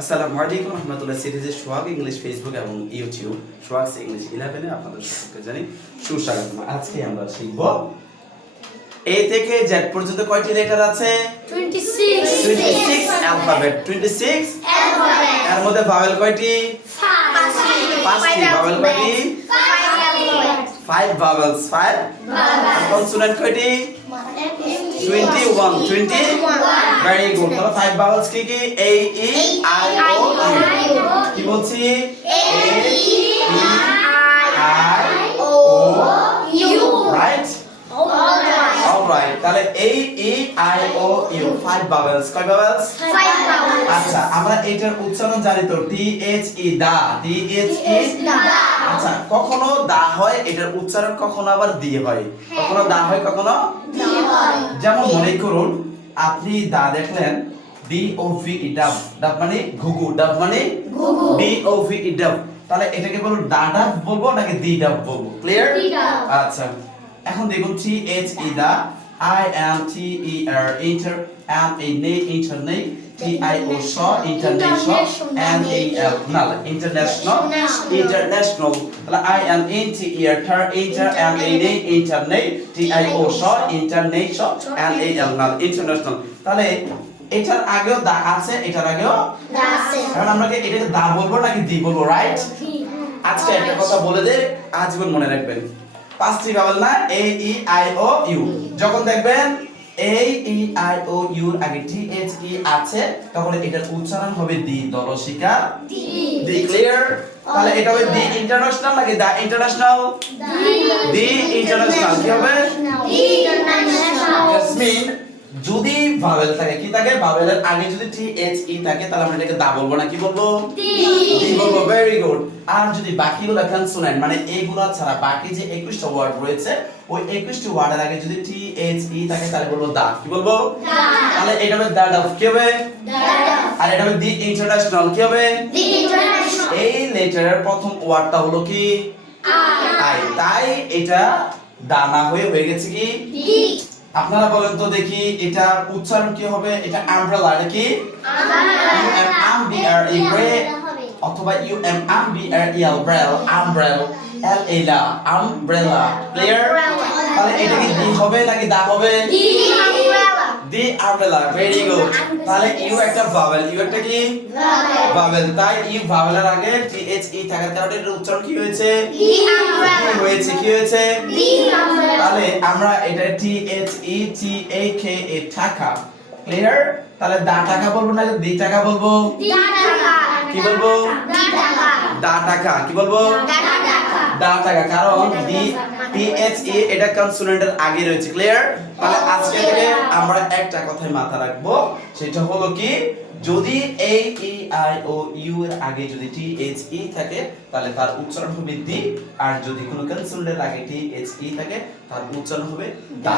আসসালামু আলাইকুম রহমতুল্লাহ সিরিজের সোহাগ ইংলিশ ফেসবুক এবং ইউটিউব সোহাগ ইংলিশ 11 এ আপনাদের সকলকে জানাই সুস্বাগত। আজকে আমরা শিখব এ থেকে জেড পর্যন্ত কয়টি লেটার আছে? 26 অ্যালফাবেট। 26 অ্যালফাবেট। এর মধ্যে ভাওয়েল কয়টি? 5টি। ভাওয়েল কয়টি? 5 ভাওয়েলস। 5 কনসোনেন্ট কয়টি? 21 ভেরি গুড। তাহলে 5 ভাওয়েলস কি কি? A E I O U. কি বলছি? A E I O U. Right? Alright. তাহলে A E I O U 5 vowels. কয় ভাওয়েলস? 5 ভাওয়েলস। আচ্ছা, আমরা এটার উচ্চারণ জানি তো, টি এইচ ই দা। টি এইচ ই দা। আচ্ছা, কখনো দা হয়, এটার উচ্চারণ কখনো আবার দি হয়। কখনো দা হয়, কখনো দি হয়। যেমন মনে করুন আপনি দা দেখলেন, ডি ও ভি ই ডাব। ডাব মানে ঘুঘু। ডাব মানে ঘুঘু। ডি ও ভি ই ডাব। তাহলে এটাকে বলবো দা ডাব বলবো নাকি দি ডাব বলবো? ক্লিয়ার? আচ্ছা, এখন দেখুন T H E the, I M T E R inter, M A ne internet, T I O tion international, N A L nal international. International. তাহলে I M N T E R ter inter, M A ne internet, T I O tion international, N A L nal international. তাহলে এটার আগেও দা আছে, এটার আগেও দা আছে। এখন আমরা কি এটাকে দা বলবো নাকি দি বলবো? রাইট? আজকে একটা কথা বলে দে, আজীবন মনে রাখবেন। 5টি ভাওয়েল না? এ ই আই ও ইউ। যখন দেখবেন এ ই আই ও ইউ এর আগে টি এইচ ই আছে, তখন এটার উচ্চারণ হবে দি। দলশিকা দি। দি। ক্লিয়ার? তাহলে এটা হবে দি ইন্টারন্যাশনাল নাকি দা ইন্টারন্যাশনাল? The international. কি হবে? The international. দ্যাটস মিন যদি ভাওয়েল থাকে, কি থাকে? ভাওয়েলের আগে যদি টি এইচ ই থাকে, তাহলে আমরা এটাকে দা বলবো না, কি বলবো? দি। দি বলবো। Very good. আর যদি বাকিগুলো কনসোনেন্ট মানে এইগুলো ছাড়া বাকি যে 21টা ওয়ার্ড রয়েছে, ওই 21টি ওয়ার্ডের আগে যদি টি এইচ ই থাকে, তাহলে বলবো দা। কি বলবো? দা। তাহলে এটা হবে দা ডাব। কি হবে? দা ডাব। আর এটা হবে দি ইন্টারন্যাশনাল। কি হবে? The international. এই লেটারের প্রথম ওয়ার্ডটা হলো কি? আই। তাই এটা দা না হয়ে গেছে কি? দি। আপনারা বলেন তো দেখি এটার উচ্চারণ কি হবে? এটা আমব্রেলা। এটা কি? ইউ এম আম বি আর ই ব্রে, অথবা ইউ এম আম বি আর ই এল ব্রেল, আমব্রেল, এল এ লা, আমব্রেলা। ক্লিয়ার? তাহলে এটা কি দি হবে নাকি দা হবে? দি আমব্রেলা। দি আমব্রেলা। Very good. তাহলে ইউ একটা ভাওয়েল, ইউ একটা কি? ভাওয়েল। তাই ইউ ভাওয়েলের আগে টি এইচ ই থাকার কারণে এর উচ্চারণ কি হয়েছে? দি আমব্রেলা হয়েছে। কি হয়েছে? দি আমব্রেলা। তাহলে আমরা এটা টি এইচ ই টি এ কে এ টাকা। ক্লিয়ার? তাহলে দা টাকা বলবো নাকি দি টাকা বলবো? দি টাকা। কি বলবো? দি টাকা। দা টাকা। কি বলবো? দা টাকা। দা টাকা। কারণ দি টি এইচ ই এটা কনসোনেন্টের আগে রয়েছে। ক্লিয়ার? তাহলে আজকে থেকে আমরা একটা কথাই মাথা রাখবো, সেটা হলো কি, যদি এ ই আই ও ইউ এর আগে যদি টি এইচ ই থাকে, তাহলে তার উচ্চারণ হবে দি। আর যদি কোনো কনসোনেন্টের আগে টি এইচ ই থাকে, তার উচ্চারণ হবে দা।